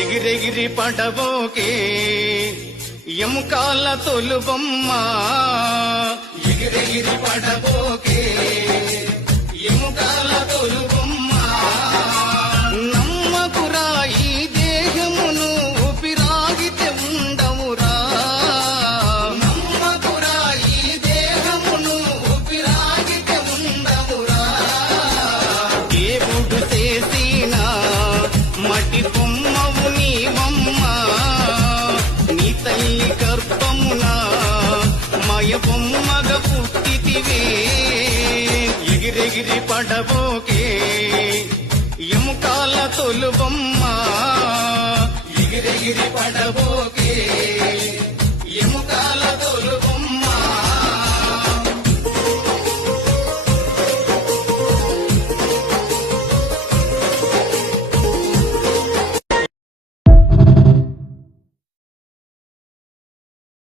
ఎగిరెగిరి పడబోకే ఎముకాల తొలుబొమ్మ ఎగిరెగిరి పడబోకే ఎముకాల తొలుబొమ్మ నమ్మకురా ఈ దేహమును ఊపిరాగితే ఉండవురా నమ్మకురా ఈ దేహమును ఊపిరాగితే ఉండవురా దేవుడు చేసిన మటి బొమ్మవు నీ బొమ్మ నీ తల్లి గర్భమున మయ బొమ్మగ పుట్టితివే ఎగిరెగిరి పడబోకే ఎముకాల తొలుబొమ్మ ఎగిరెగిరి పడబోకే